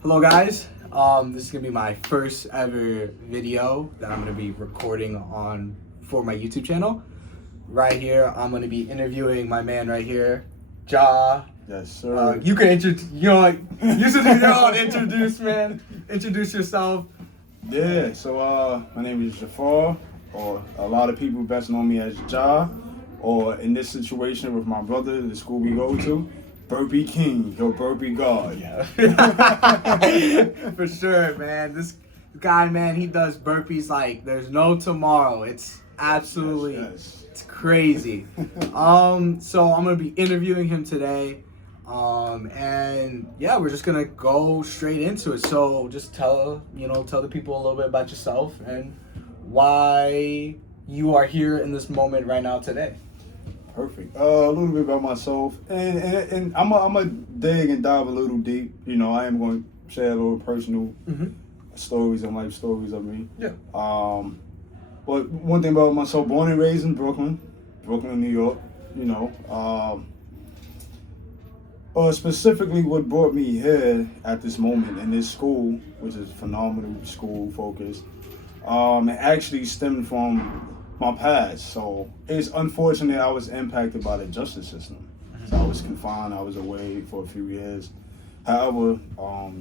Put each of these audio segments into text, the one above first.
Hello guys, this is gonna be my first ever video that I'm gonna be recording on for my YouTube channel. Right here, I'm gonna be interviewing my man right here, Jah. Yes, sir. You can introduce, you should do your own introduce, man. Introduce yourself. Yeah, so my name is Jafar, or a lot of people best know me as Jah, or in this situation with my brother, the school we go to, Burpee King, your Burpee God. Yeah. For sure, man. This guy, man, he does burpees like there's no tomorrow. It's absolutely, Yes. it's crazy. So I'm gonna be interviewing him today. And yeah, we're just gonna go straight into it. So just tell the people a little bit about yourself and why you are here in this moment right now today. Perfect. A little bit about myself, and I'm a dig and dive a little deep. I am going to share a little personal stories and life stories of me. Yeah. But one thing about myself, born and raised in Brooklyn, New York. Specifically, what brought me here at this moment in this school, which is phenomenal school focused, it actually stemmed from my past. So it's unfortunate I was impacted by the justice system. So I was confined, I was away for a few years. However,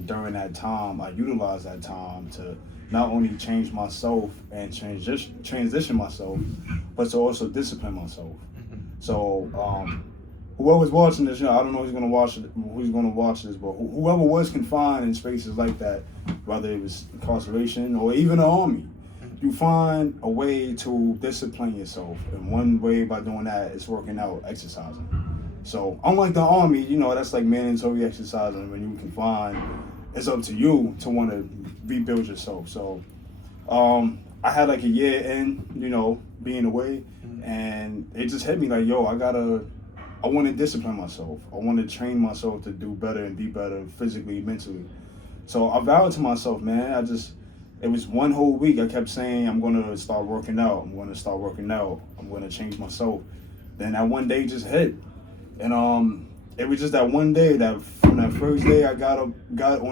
during that time, I utilized that time to not only change myself and transition myself, but to also discipline myself. So whoever's watching this, I don't know who's gonna watch this, but whoever was confined in spaces like that, whether it was incarceration or even the army, you find a way to discipline yourself. And one way by doing that is working out, exercising. So unlike the army, that's like mandatory exercising. When you confined, it's up to you to want to rebuild yourself. So I had like a year in, being away, and it just hit me like, I want to discipline myself. I want to train myself to do better and be better physically, mentally. So I vowed to myself, man, it was one whole week I kept saying, I'm going to start working out. I'm going to change myself. Then that one day just hit. And it was just that one day that from that first day I got on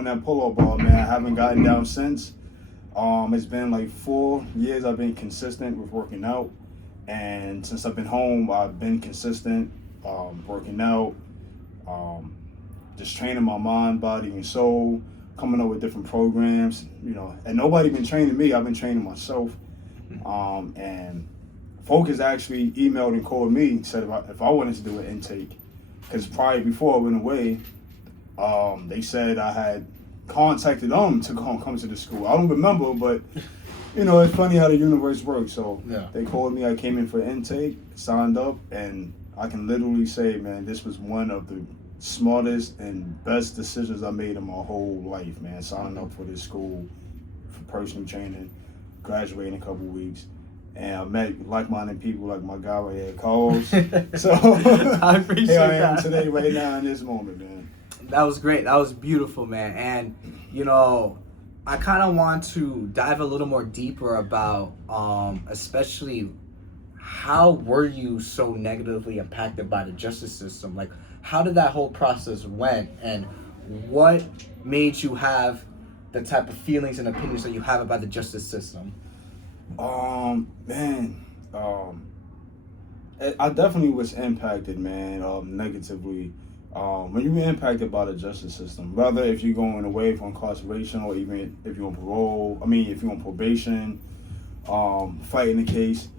that pull-up bar, man. I haven't gotten down since. It's been like 4 years I've been consistent with working out. And since I've been home, I've been consistent. Working out, just training my mind, body, and soul, coming up with different programs, and nobody been training me, I've been training myself. And Focus actually emailed and called me and said if I wanted to do an intake, because prior before I went away, they said I had contacted them to come to the school. I don't remember, but it's funny how the universe works. So Yeah. They called me, I came in for intake, signed up, and I can literally say, man, this was one of the smartest and best decisions I made in my whole life, man. Signing up for this school for personal training, graduating in a couple weeks, and I met like-minded people like my guy right here, Carlos. So I appreciate here I am that. today, right now, in this moment, man. That was great. That was beautiful, man. And I kind of want to dive a little more deeper about, especially how were you so negatively impacted by the justice system? Like, how did that whole process went, and what made you have the type of feelings and opinions that you have about the justice system? I definitely was impacted, man, negatively. When you're impacted by the justice system, whether if you're going away from incarceration or even if you're on parole, if you're on probation, fighting the case,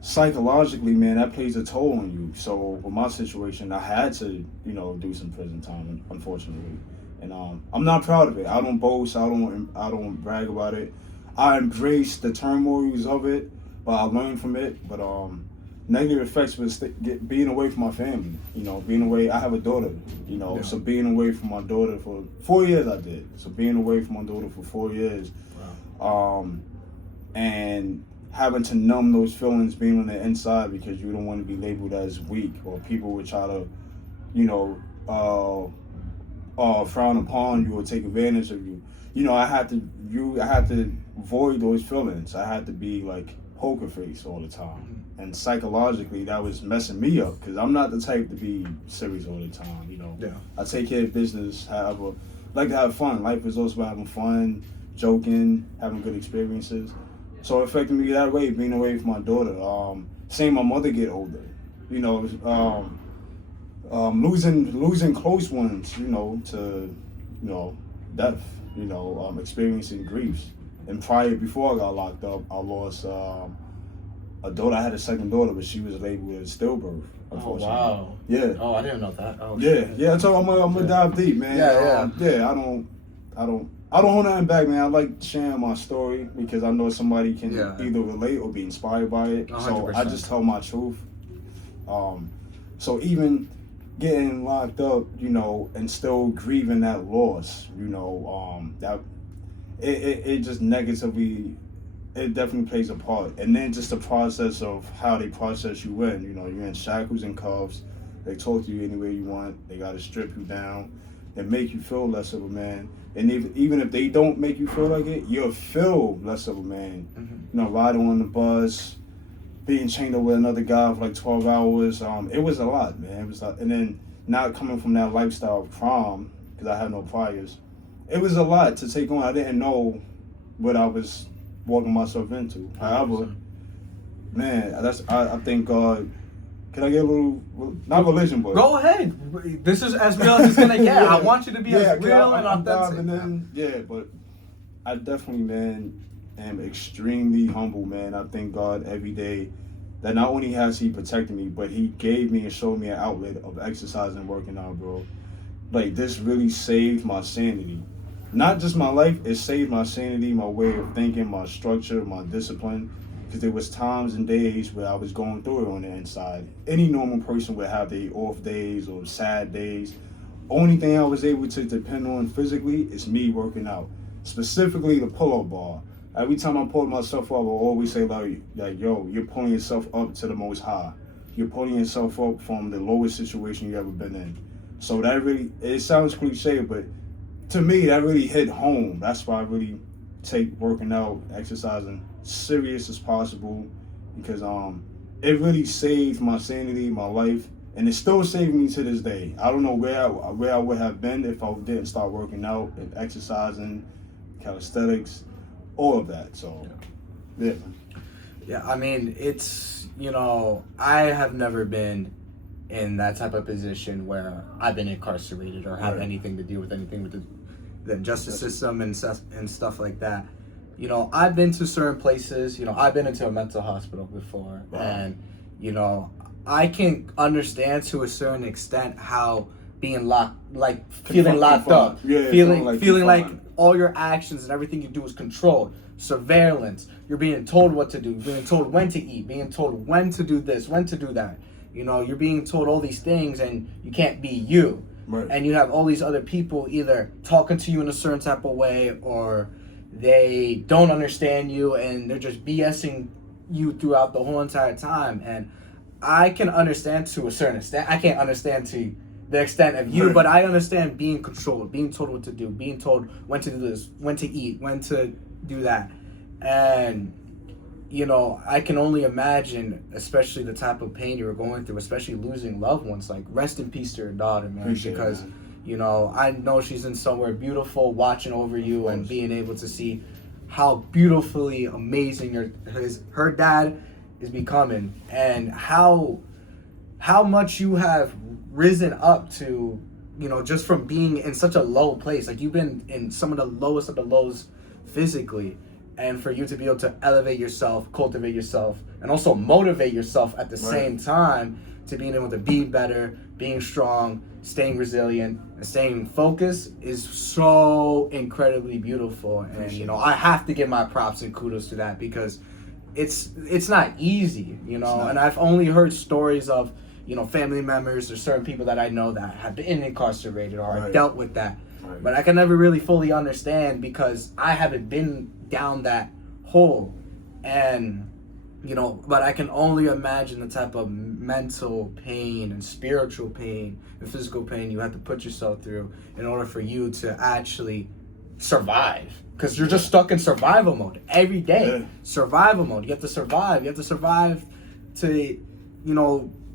psychologically, man, that plays a toll on you. So with my situation, I had to, do some prison time, unfortunately. And I'm not proud of it. I don't boast. I don't brag about it. I embrace the turmoils of it, but I learned from it. But negative effects was being away from my family. Being away. I have a daughter. Yeah. So being away from my daughter for 4 years, I did. So being away from my daughter for 4 years, and having to numb those feelings, being on the inside because you don't want to be labeled as weak, or people would try to, frown upon you or take advantage of you. I had to void those feelings. I had to be like poker face all the time, and psychologically that was messing me up because I'm not the type to be serious all the time. Yeah. I take care of business. However, like to have fun. Life is also about having fun, joking, having good experiences. So it affected me that way, being away from my daughter. Seeing my mother get older, you know, losing close ones, you know, to, death, experiencing griefs. And before I got locked up, I lost a daughter. I had a second daughter, but she was labeled as stillbirth. Oh wow. Yeah. Oh, I didn't know that. Oh. Yeah. So I'm gonna dive deep, man. Yeah. I don't hold nothing back, man. I like sharing my story because I know somebody can either relate or be inspired by it. 100%. So I just tell my truth. So even getting locked up, and still grieving that loss, that it just negatively, it definitely plays a part. And then just the process of how they process you in, you're in shackles and cuffs. They talk to you any way you want. They got to strip you down and make you feel less of a man. And even if they don't make you feel like it, you'll feel less of a man. Mm-hmm. Riding on the bus, being chained up with another guy for like 12 hours. It was a lot, man. It was a lot. And then not coming from that lifestyle of crime, because I had no priors, it was a lot to take on. I didn't know what I was walking myself into. However, man, I thank God. Can I get a little, not religion, but... Go ahead. This is as real as it's going to get. I want you to be as real and authentic. But I definitely, man, am extremely humble, man. I thank God every day that not only has he protected me, but he gave me and showed me an outlet of exercising and working out, bro. Like, this really saved my sanity. Not just my life, it saved my sanity, my way of thinking, my structure, my discipline. Because there was times and days where I was going through it on the inside. Any normal person would have their off days or sad days. Only thing I was able to depend on physically is me working out. Specifically the pull-up bar. Every time I pulled myself up, I always say like, yo, you're pulling yourself up to the most high. You're pulling yourself up from the lowest situation you ever been in. So that really, it sounds cliche, but to me, that really hit home. That's why I really take working out, exercising serious as possible, because it really saved my sanity, my life, and it still saving me to this day. I don't know where I would have been if I didn't start working out and exercising, calisthenics, all of that. So, yeah. I mean, it's I have never been in that type of position where I've been incarcerated or have anything to do with anything with the justice system and stuff like that. I've been to certain places. I've been into a mental hospital before, and I can understand to a certain extent how being feeling locked up, feeling like all your actions and everything you do is controlled, surveillance. You're being told what to do, being told when to eat, being told when to do this, when to do that. You're being told all these things, and you can't be you. Right. And you have all these other people either talking to you in a certain type of way, or they don't understand you and they're just BSing you throughout the whole entire time. And I can understand to a certain extent. I can't understand to the extent of you, but I understand being controlled, being told what to do, being told when to do this, when to eat, when to do that. And I can only imagine, especially the type of pain you were going through, especially losing loved ones. Like, rest in peace to your daughter, man. Because I know she's in somewhere beautiful, watching over you and being able to see how beautifully amazing her dad is becoming, and how much you have risen up to, just from being in such a low place. Like, you've been in some of the lowest of the lows physically, and for you to be able to elevate yourself, cultivate yourself, and also motivate yourself at the same time to being able to be better, being strong, staying resilient, and staying focused is so incredibly beautiful. And I have to give my props and kudos to that, because it's not easy, and I've only heard stories of family members or certain people that I know that have been incarcerated or dealt with that. But I can never really fully understand, because I haven't been down that hole. And but I can only imagine the type of mental pain and spiritual pain and physical pain you have to put yourself through in order for you to actually survive. Because you're just stuck in survival mode every day. Survival mode. You have to survive. You have to survive to,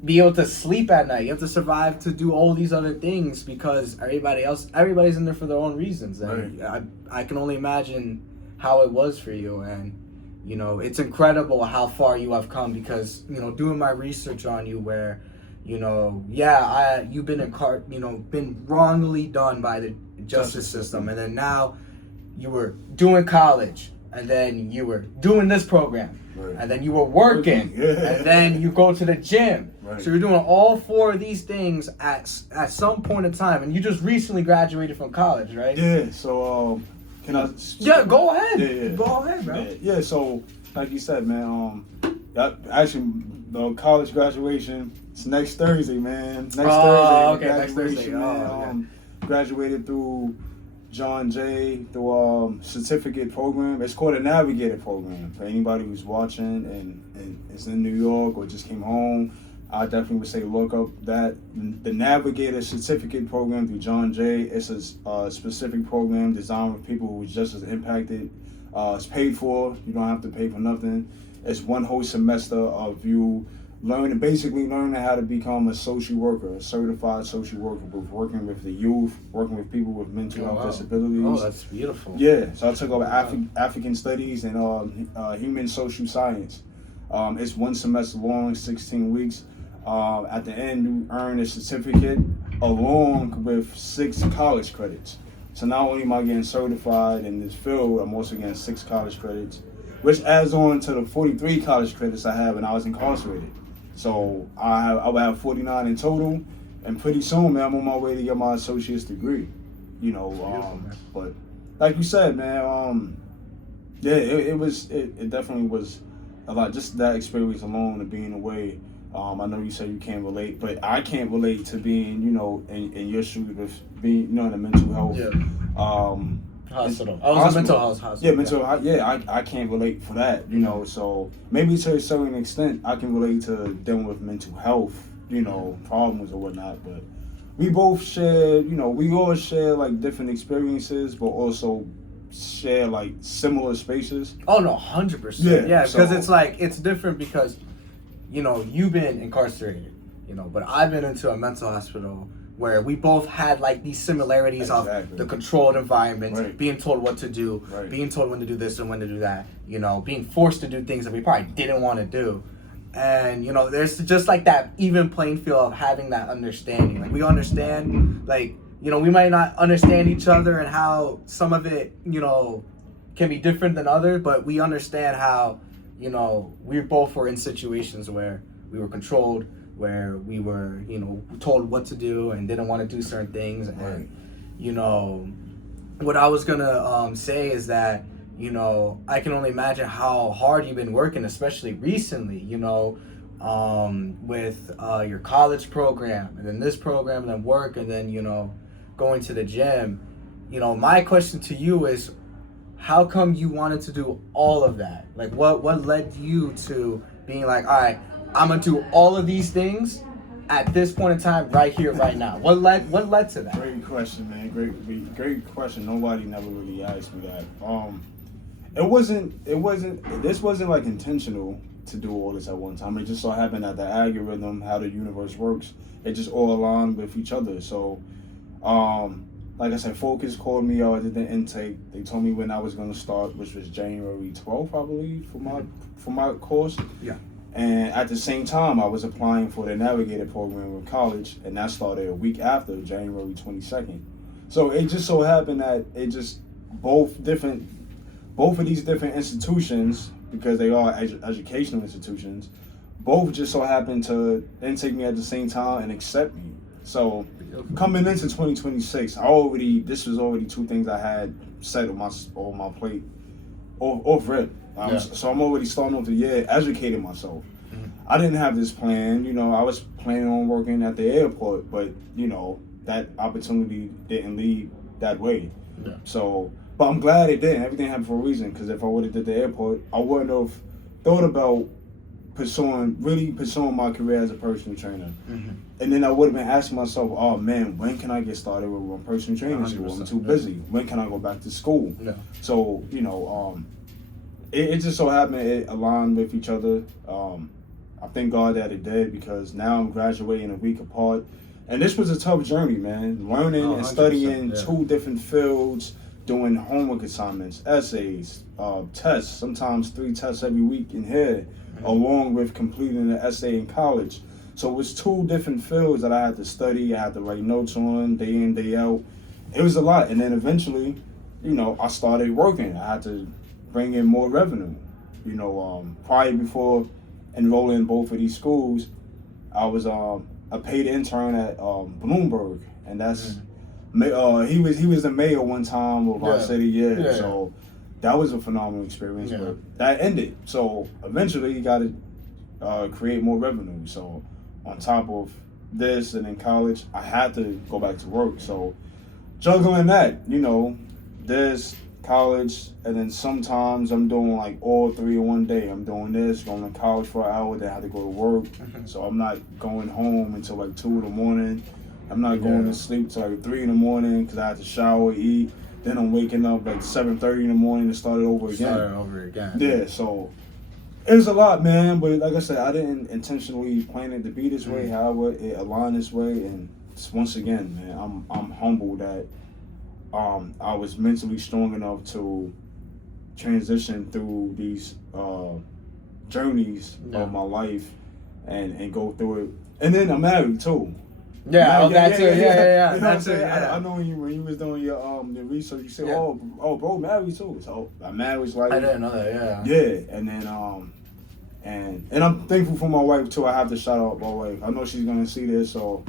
be able to sleep at night. You have to survive to do all these other things because everybody's in there for their own reasons. And I can only imagine how it was for you. And, you know, it's incredible how far you have come because, you know, doing my research on you where, you know, you've been been wrongly done by the justice system. And then now you were doing college and then you were doing this program. Right. And then you were working, and then you go to the gym. Right. So you're doing all four of these things at some point in time, and you just recently graduated from college, right? Yeah. So, can I? Yeah, go ahead. Yeah. Go ahead, bro. Yeah. So, like you said, man. Actually, the college graduation. It's next Thursday, man. Next Thursday. Okay, next Thursday. Man. Graduated through John Jay, the certificate program. It's called a Navigator program. For anybody who's watching and is in New York or just came home, I definitely would say look up the Navigator certificate program through John Jay. It's a specific program designed for people who are just as impacted. It's paid for. You don't have to pay for nothing. It's one whole semester of you basically learning how to become a social worker, a certified social worker, working with the youth, working with people with mental health disabilities. Oh, that's beautiful. Yeah, so I took over African studies and human social science. It's one semester long, 16 weeks. At the end, you earn a certificate along with 6 college credits. So not only am I getting certified in this field, I'm also getting 6 college credits, which adds on to the 43 college credits I have when I was incarcerated. So I would have 49 in total, and pretty soon, man, I'm on my way to get my associate's degree. You know, but like you said, man, yeah, it definitely was a lot. Just that experience alone of being away. I know you said you can't relate, but I can't relate to being, you know, in your shoes with being, you know, in a mental health. Hospital. I was in mental health hospital. Yeah, mental health. Yeah, I can't relate for that, you know. So maybe to a certain extent, I can relate to dealing with mental health, you know, problems or whatnot. But we both share, you know, we all share like different experiences, but also share like similar spaces. Oh no, 100%. Yeah, because it's like it's different because, you know, you've been incarcerated, you know, but I've been into a mental hospital where we both had like these similarities of the controlled environment, being told what to do, being told when to do this and when to do that, you know, being forced to do things that we probably didn't want to do. And, you know, there's just like that even playing field of having that understanding. Like we understand, like, you know, we might not understand each other and how some of it, you know, can be different than others, but we understand how, you know, we both were in situations where we were controlled, where we were, you know, told what to do and didn't want to do certain things. And, you know, what I was gonna say is that, you know, I can only imagine how hard you've been working, especially recently, you know, with your college program and then this program and then work and then, you know, going to the gym. You know, my question to you is, how come you wanted to do all of that? Like, what led you to being like, all right, I'm gonna do all of these things at this point in time, right here, right now? What led to that? Great question, man. Great question. Nobody never really asked me that. This wasn't like intentional to do all this at one time. It just so happened that the algorithm, how the universe works, it just all aligned with each other. So, like I said, Focus called me out. I did the intake. They told me when I was gonna start, which was January 12th, I believe, for my course. Yeah. And at the same time, I was applying for the Navigator program in college, and that started a week after, January 22nd. So it just so happened that both of these different institutions, because they are educational institutions, both just so happened to intake me at the same time and accept me. So coming into 2026, this was already 2 things I had set on my plate, off rip. So I'm already starting off the year educating myself. I didn't have this plan, you know. I was planning on working at the airport, but you know that opportunity didn't lead that way. Yeah. So, but I'm glad it didn't. Everything happened for a reason. Because if I would have did the airport, I wouldn't have thought about pursuing my career as a personal trainer. And then I would have been asking myself, oh man, when can I get started with one personal training school? I'm too busy. When can I go back to school? Yeah. So, you know, it just so happened it aligned with each other. I thank God that it did, because now I'm graduating a week apart. And this was a tough journey, man. Learning and studying 2 different fields, doing homework assignments, essays, tests, sometimes 3 tests every week in here, along with completing an essay in college. So it was 2 different fields that I had to study, I had to write notes on day in, day out. It was a lot. And then eventually, I started working. I had to bring in more revenue. Prior before enrolling in both of these schools, I was a paid intern at Bloomberg, and that's he was the mayor one time of our city. So that was a phenomenal experience, but that ended. So eventually, you got to create more revenue. So on top of this, and in college, I had to go back to work. So juggling that, this, college, and then sometimes I'm doing like all 3 in one day. I'm doing this, going to college for an hour, then I have to go to work. So I'm not going home until like 2 in the morning. I'm not going to sleep till like 3 in the morning because I have to shower, eat. Then I'm waking up like 7:30 in the morning to start it over again. Yeah, so it was a lot, man. But like I said, I didn't intentionally plan it to be this way. However, it aligned this way, and once again, man, I'm humbled that I was mentally strong enough to transition through these journeys of my life and go through it. And then I'm married too. That's it. You know what I'm saying? Yeah. I know when you was doing your research, you said, oh, bro, married too. So my marriage life. I didn't know that. Yeah, and then and I'm thankful for my wife too. I have to shout out my wife. I know she's gonna see this, so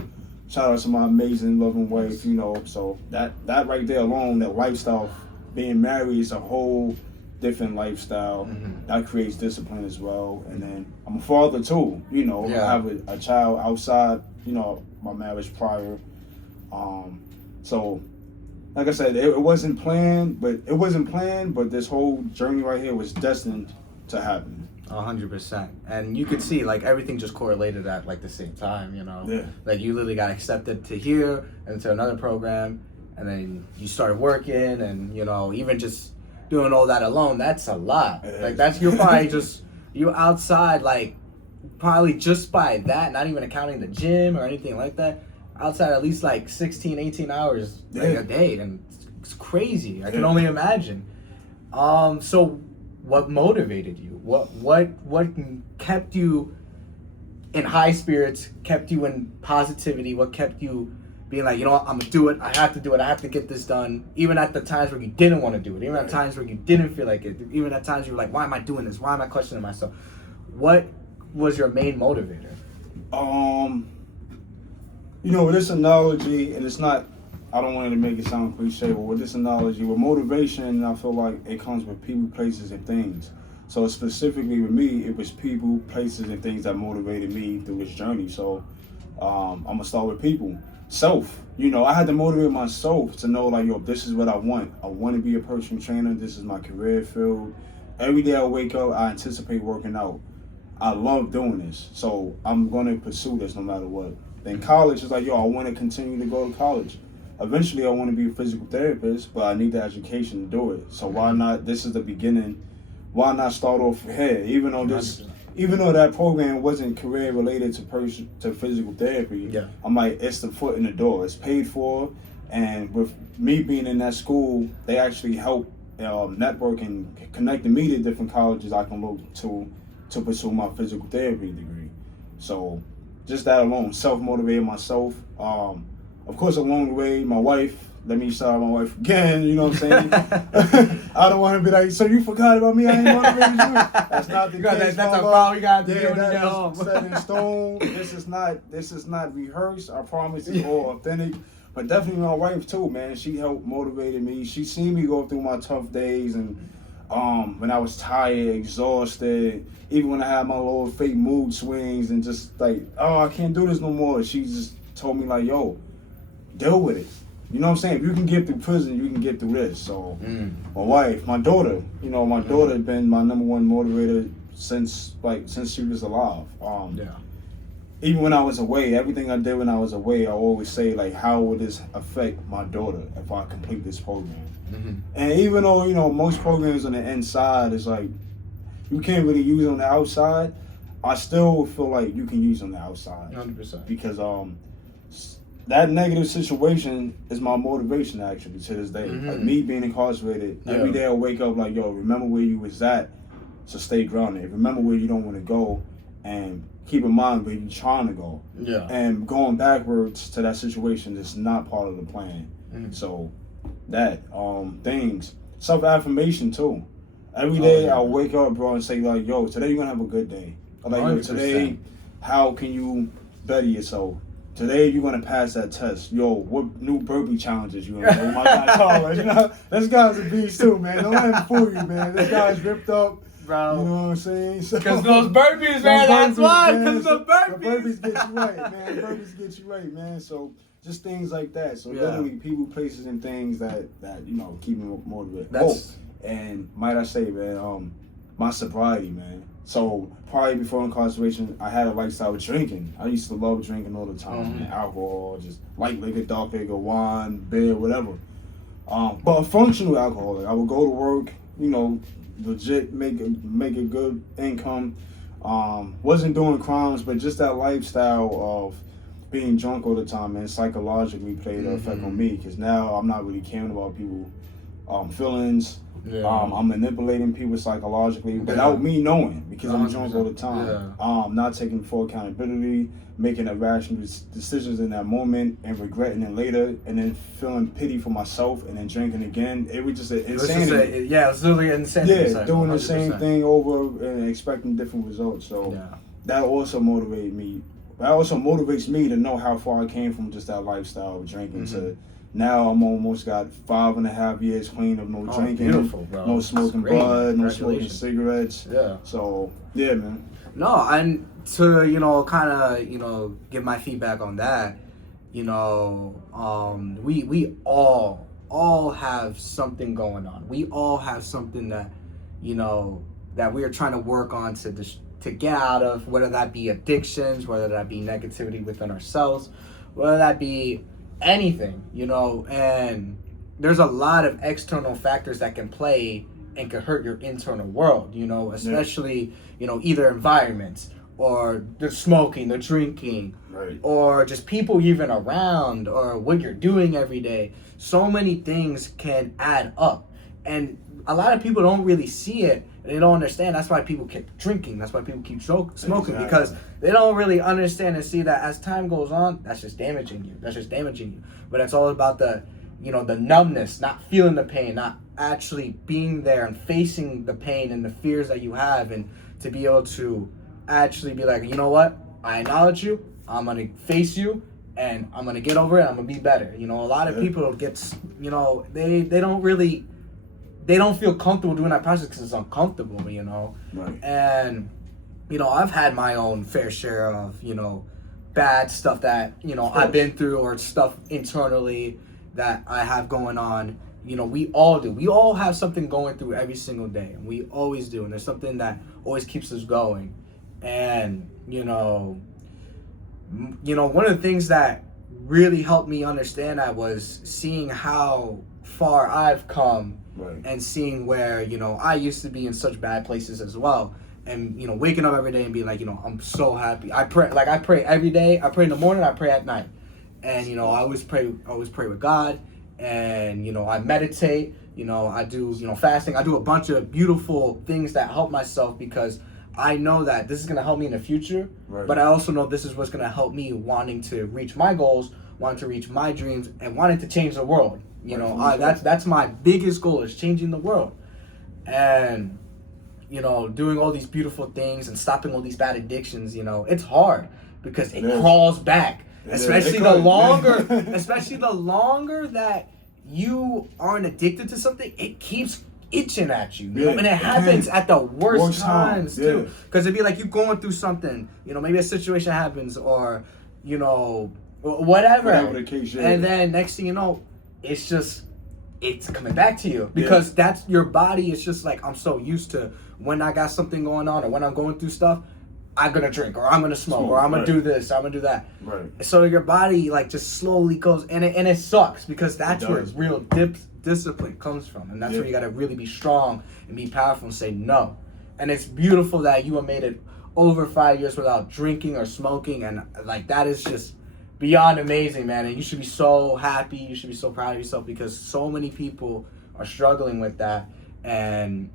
shout out to my amazing, loving wife. So that right there alone, that lifestyle, being married is a whole different lifestyle. That creates discipline as well. And then I'm a father too. I have a child outside. My marriage prior. So, like I said, it wasn't planned, but this whole journey right here was destined to happen. 100%. And you could see like everything just correlated at like the same time, Like you literally got accepted to here and to another program, and then you started working, and even just doing all that alone, that's a lot. Like you're probably you're outside, like probably just by that, not even accounting the gym or anything like that, outside at least like 16, 18 hours like a day, and it's crazy. I can only imagine. So what motivated you? What kept you in high spirits, kept you in positivity? What kept you being like, what, I'm gonna do it, I have to do it, I have to get this done, even at the times where you didn't want to do it, even at times where you didn't feel like it, even at times you were like, why am I doing this? Why am I questioning myself? What was your main motivator? With this analogy, and it's not, I don't want to make it sound cliche, but with this analogy, with motivation, I feel like it comes with people, places, and things. So specifically with me, it was people, places, and things that motivated me through this journey. So I'm gonna start with people. Self, I had to motivate myself to know like, this is what I want. I want to be a personal trainer. This is my career field. Every day I wake up, I anticipate working out. I love doing this, so I'm gonna pursue this no matter what. Then college is like, I want to continue to go to college. Eventually, I want to be a physical therapist, but I need the education to do it. So why not? This is the beginning. Why not start off here? Even though that program wasn't career related to physical therapy, I'm like, it's the foot in the door. It's paid for, and with me being in that school, they actually help network and connecting me to different colleges I can look to pursue my physical therapy degree. So just that alone, self-motivated myself. Of course, along the way, my wife, let me shout out my wife again, you know what I'm saying? I don't want to be like, so you forgot about me, I ain't motivated you? That's not the case. That's a problem you got to do when you get that home. is set in stone. This is not rehearsed. I promise it's all authentic. But definitely my wife too, man. She helped motivated me. She seen me go through my tough days, and when I was tired, exhausted, even when I had my little fake mood swings and just like, I can't do this no more. She just told me like, deal with it. You know what I'm saying? If you can get through prison, you can get through this. So my wife, my daughter, my daughter has been my number one motivator since she was alive. Even when I was away, everything I did when I was away, I always say like, how would this affect my daughter if I complete this program? And even though, most programs on the inside is like, you can't really use it on the outside, I still feel like you can use on the outside. 100%. Because that negative situation is my motivation actually to this day. Mm-hmm. Like me being incarcerated, every day I wake up like, yo, remember where you was at, so stay grounded. Remember where you don't want to go, and keep in mind where you're trying to go. Yeah. And going backwards to that situation is not part of the plan. Mm-hmm. So that things, self-affirmation too. Every day I wake up, bro, and say like, yo, today you're gonna have a good day. Or like, yo, today, how can you better yourself? Today you're gonna pass that test. Yo, what new burpee challenges you gonna do? My guy Carlos, you know, this guy's a beast too, man. Don't let him fool you, man. This guy's ripped up. Bro. You know what I'm saying? Because those burpees, man, that's why. Because the burpees. The burpees get you right, man. The burpees get you right, man. So just things like that. So literally people, places, and things that you know, keep me motivated. And might I say, man, my sobriety, man. So probably before incarceration, I had a lifestyle of drinking. I used to love drinking all the time, man. Alcohol, just light liquor, dark liquor, wine, beer, whatever. But a functional alcoholic. I would go to work, you know, legit make a good income. Wasn't doing crimes, but just that lifestyle of being drunk all the time, man, psychologically played an effect on me. Because now I'm not really caring about people feelings. Yeah. I'm manipulating people psychologically without me knowing, because I'm drunk all the time. Not taking full accountability, making irrational decisions in that moment and regretting it later, and then feeling pity for myself and then drinking again. It was just insanity. It was literally insanity. Yeah, doing 100%. The same thing over and expecting different results. So that also motivated me. That also motivates me to know how far I came from just that lifestyle of drinking to now I'm almost got 5.5 years clean of no drinking, no smoking bud, no smoking cigarettes. Yeah. So yeah, man. No, and to, you know, kind of, you know, give my feedback on that, you know, we all have something going on. We all have something that, you know, that we are trying to work on to get out of, whether that be addictions, whether that be negativity within ourselves, whether that be anything, you know. And there's a lot of external factors that can play and can hurt your internal world, you know, especially, you know, either environments or the smoking, the drinking, or just people even around, or what you're doing every day. So many things can add up, and a lot of people don't really see it. They don't understand. That's why people keep drinking. That's why people keep smoking, because they don't really understand and see that as time goes on, that's just damaging you. But it's all about the, you know, the numbness, not feeling the pain, not actually being there and facing the pain and the fears that you have, and to be able to actually be like, you know what? I acknowledge you. I'm gonna face you, and I'm gonna get over it. I'm gonna be better. You know, a lot of people get, you know, they don't feel comfortable doing that process because it's uncomfortable, you know. And, you know, I've had my own fair share of, you know, bad stuff that, you know, I've been through, or stuff internally that I have going on. You know, we all do. We all have something going through every single day, and we always do. And there's something that always keeps us going. And, you know, one of the things that really helped me understand that was seeing how far I've come. And seeing where, you know, I used to be in such bad places as well, and, you know, waking up every day and being like, you know, I'm so happy. I pray every day. I pray in the morning, I pray at night, and, you know, I always pray with God, and, you know, I meditate, you know, I do, you know, fasting. I do a bunch of beautiful things that help myself, because I know that this is gonna help me in the future, but I also know this is what's gonna help me wanting to reach my goals, wanting to reach my dreams, and wanting to change the world. You know, that's my biggest goal, is changing the world. And, you know, doing all these beautiful things and stopping all these bad addictions, you know, it's hard because it crawls back. Especially the longer that you aren't addicted to something, it keeps itching at you. You know? And it happens at the worst times too. Because it'd be like you going through something, you know, maybe a situation happens, or, you know, whatever the case, and then next thing you know, it's coming back to you, because that's your body. It's just like, I'm so used to when I got something going on, or when I'm going through stuff, I'm gonna drink, or I'm gonna smoke, or I'm gonna do this, I'm gonna do that. So your body like just slowly goes, and it sucks, because that's where real discipline comes from, and that's where you gotta really be strong and be powerful and say no. And it's beautiful that you have made it over 5 years without drinking or smoking, and like that is just beyond amazing, man. And you should be so happy. You should be so proud of yourself because so many people are struggling with that. And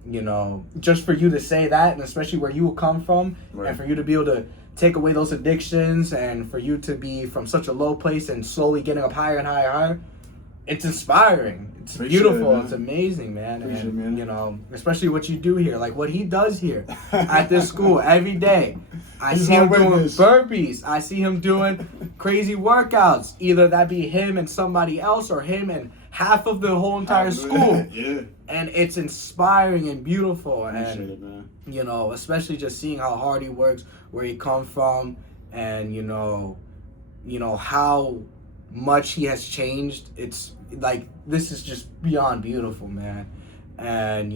just for you to say that, and especially where you come from, right. and for you to be able to take away those addictions, and for you to be from such a low place and slowly getting up higher and higher and higher, it's inspiring. It's beautiful. It's amazing, man. Appreciate it, man. Especially what you do here, like what he does here at this school every day. I He's see him doing witness. burpees. I see him doing crazy workouts. Either that be him and somebody else, or him and half of the whole entire school. Yeah. And it's inspiring and beautiful. Appreciate it, man. Especially just seeing how hard he works, where he come from, and how much he has changed. It's like, this is just beyond beautiful, man. And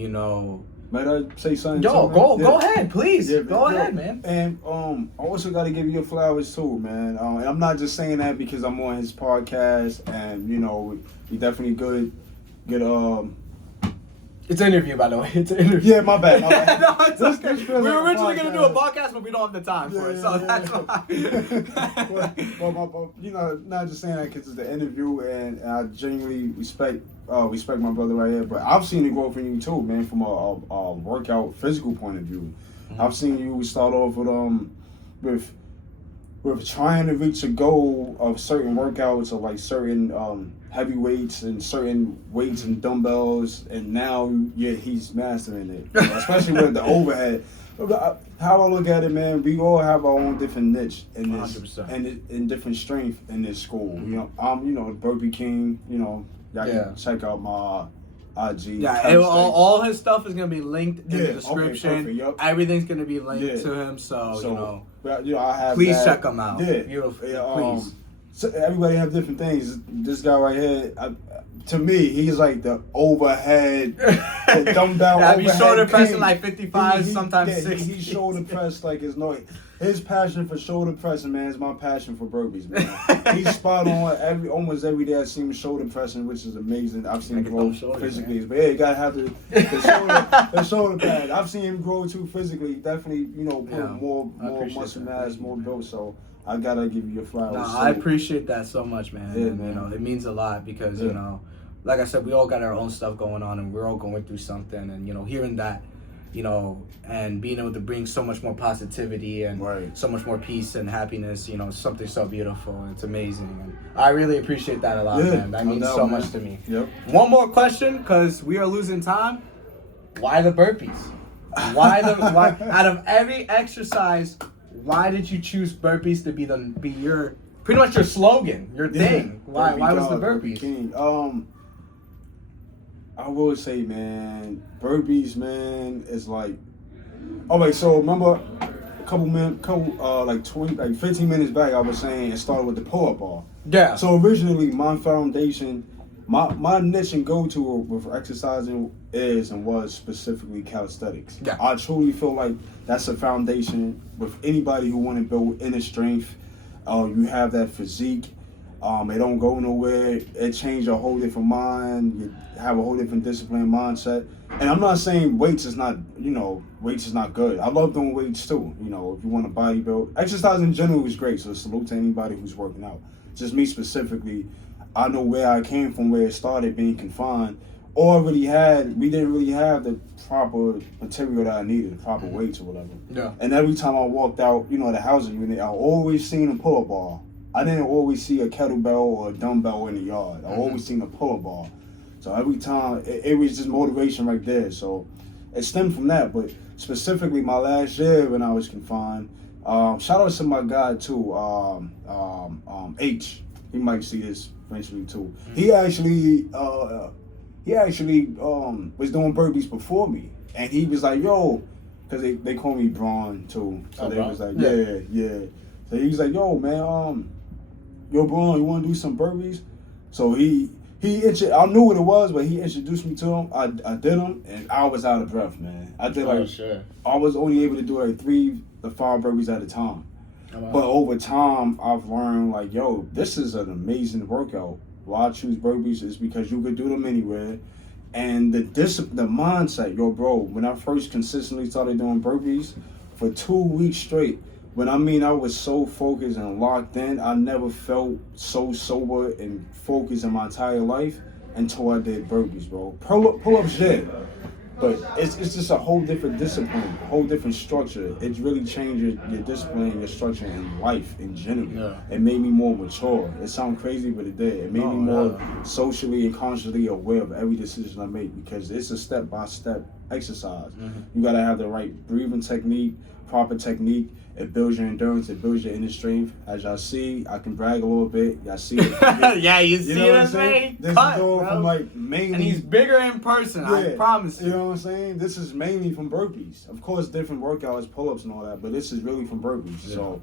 might I say something? Go ahead, please. Yeah, go ahead, man. And I also got to give you your flowers too, man. And I'm not just saying that because I'm on his podcast, and we definitely good. It's an interview, by the way. It's an interview. Yeah, my bad. No, it's okay. This We were like originally going to do a podcast, but we don't have the time for it, so that's why. Well, not just saying that because it's the interview, and I genuinely respect my brother right here. But I've seen the growth in you too, man, from a workout physical point of view. Mm-hmm. I've seen you start off with trying to reach a goal of certain workouts, or like certain heavy weights and certain weights and dumbbells, and now he's mastering it, especially with the overhead. How I look at it, man, we all have our own different niche in this, 100%. and in different strength in this school. I'm the burpee king. Y'all can check out my IG. Yeah, all his stuff is gonna be linked in the description. Okay, yep. Everything's gonna be linked to him, so I have please that. check him out. Yeah, beautiful. Please. So everybody have different things. This guy right here, to me, he's like the overhead, the dumbed down overhead. He's shoulder king. pressing like 55, sometimes 60. He's shoulder pressed like it's no. His passion for shoulder pressing, man, is my passion for burpees, man. He's spot on almost every day. I see him shoulder pressing, which is amazing. I've seen him grow physically, man. But yeah, you gotta have the shoulder pad. I've seen him grow too physically. Definitely, put more muscle mass, more build. So I gotta give you your flowers. No, I appreciate that so much, man. Yeah, and, man. It means a lot because like I said, we all got our own stuff going on, and we're all going through something, and hearing that. And being able to bring so much more positivity and so much more peace and happiness, something so beautiful. And it's amazing. And I really appreciate that a lot, man. That means so much to me. Yep. One more question, because we are losing time. Why the burpees? Why out of every exercise, why did you choose burpees to be your pretty much your slogan, your thing? Why was the burpees? King. I will say, man, burpees, man, is like. Okay, so remember a 15 minutes back, I was saying it started with the pull-up bar. Yeah. So originally, my foundation, my niche and go-to with exercising is and was specifically calisthenics. Yeah. I truly feel like that's a foundation with anybody who want to build inner strength. You have that physique. It don't go nowhere. It changed a whole different mind. You have a whole different discipline mindset. And I'm not saying weights is not good. I love doing weights too. If you want to bodybuild, exercise in general is great. So salute to anybody who's working out. Just me specifically, I know where I came from, where it started being confined. We didn't really have the proper material that I needed, the proper weights or whatever. Yeah. And every time I walked out, the housing unit, I always seen a pull-up bar. I didn't always see a kettlebell or a dumbbell in the yard. I always seen a pull-up bar. So every time, it was just motivation right there. So it stemmed from that. But specifically, my last year when I was confined, shout out to my guy too, H. He might see this eventually too. He actually was doing burpees before me, and he was like, "Yo," because they call me Braun too. So they was like, "Yeah." So he was like, "Yo, man, yo, Braun, you want to do some burpees?" So I knew what it was, but he introduced me to him. I did them, and I was out of breath, man. I did I was only able to do like 3 to 5 burpees at a time. Oh, wow. But over time, I've learned like, yo, this is an amazing workout. Why I choose burpees is because you could do them anywhere. And the mindset, yo, bro, when I first consistently started doing burpees, for 2 weeks straight. When I mean I was so focused and locked in, I never felt so sober and focused in my entire life until I did burpees, bro. Pull-ups, yeah. But it's just a whole different discipline, a whole different structure. It really changed your discipline, your structure in life in general. Yeah. It made me more mature. It sounds crazy, but it did. It made me more socially and consciously aware of every decision I make, because it's a step-by-step exercise. You gotta have the right breathing technique, proper technique. It builds your endurance, it builds your inner strength. As y'all see, I can brag a little bit. Y'all see it. Yeah, you see know what I'm saying? This Cut, is all bro. from like mainly. And he's bigger in person, I promise you. You know what I'm saying? This is mainly from burpees. Of course, different workouts, pull-ups and all that, but this is really from burpees. Yeah. So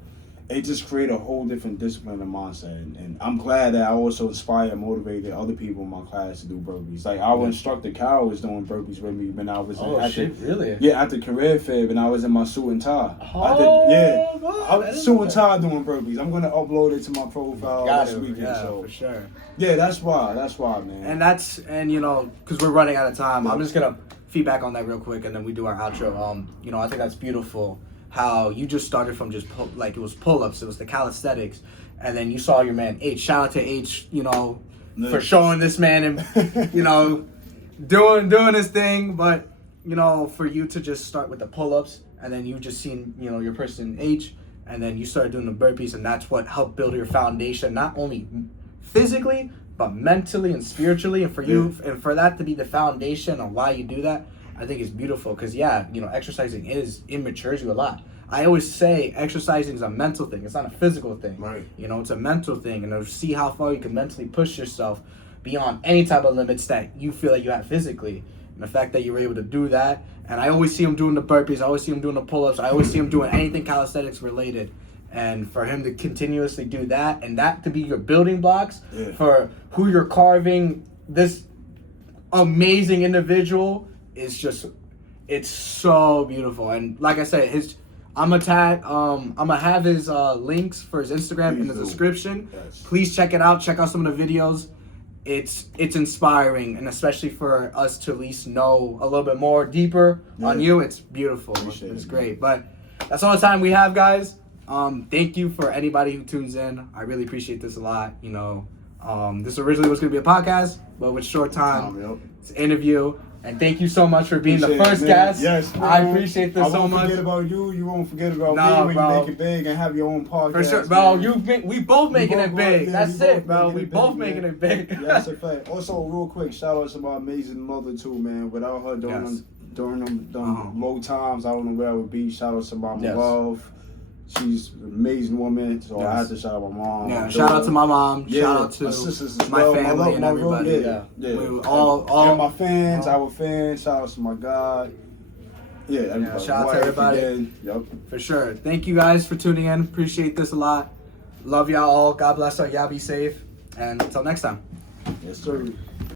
it just created a whole different discipline and mindset. And I'm glad that I also inspired and motivated other people in my class to do burpees. Like our instructor, Kyle, was doing burpees with me when I was really? Yeah, at the career fair when I was in my suit and tie. I was suit and tie doing burpees. I'm gonna upload it to my profile this weekend. Yeah, so for sure. Yeah, that's why, man. And you know, because we're running out of time, I'm just gonna feedback on that real quick, and then we do our outro. You know, I think that's beautiful how you just started from just it was pull-ups, it was the calisthenics, and then you saw your man H. Shout out to H, you know, for showing this man and you know doing his thing. But you know, for you to just start with the pull-ups, and then you just seen, you know, your person H, and then you started doing the burpees, and that's what helped build your foundation, not only physically but mentally and spiritually. And for you, and for that to be the foundation on why you do that, I think it's beautiful. Because you know, exercising it matures you a lot. I always say exercising is a mental thing. It's not a physical thing. Right. You know, it's a mental thing, and to see how far you can mentally push yourself beyond any type of limits that you feel like you have physically. And the fact that you were able to do that, and I always see him doing the burpees, I always see him doing the pull-ups, I always see him doing anything calisthenics related. And for him to continuously do that, and that to be your building blocks for who you're carving this amazing individual, is just, it's so beautiful. And like I said, I'm gonna have his links for his Instagram in the description. Please check it out. Check out some of the videos. It's inspiring, and especially for us to at least know a little bit more deeper on you. It's beautiful. It's great. But that's all the time we have, guys. Thank you for anybody who tunes in. I really appreciate this a lot. You know, this originally was gonna be a podcast, but with short time, it's an interview. And thank you so much for being the first guest. Yes, man. I appreciate this so much. I won't forget about you. You won't forget about me when you make it big and have your own podcast. For sure, bro. We both making it big. That's it, bro. We both making it big. Yeah, that's a fact. Also, real quick, shout out to my amazing mother too, man. Without her during them low times, I don't know where I would be. Shout out to my love. She's an amazing woman, so I have to shout out my mom. Yeah, shout out to my mom. Shout out to my sisters as my well. family and everybody. Yeah. All and my fans, our fans. Shout out to my God. Yeah, everybody. Shout out to everybody. Yep. For sure. Thank you guys for tuning in. Appreciate this a lot. Love y'all all. God bless y'all. Y'all be safe. And until next time. Yes, sir.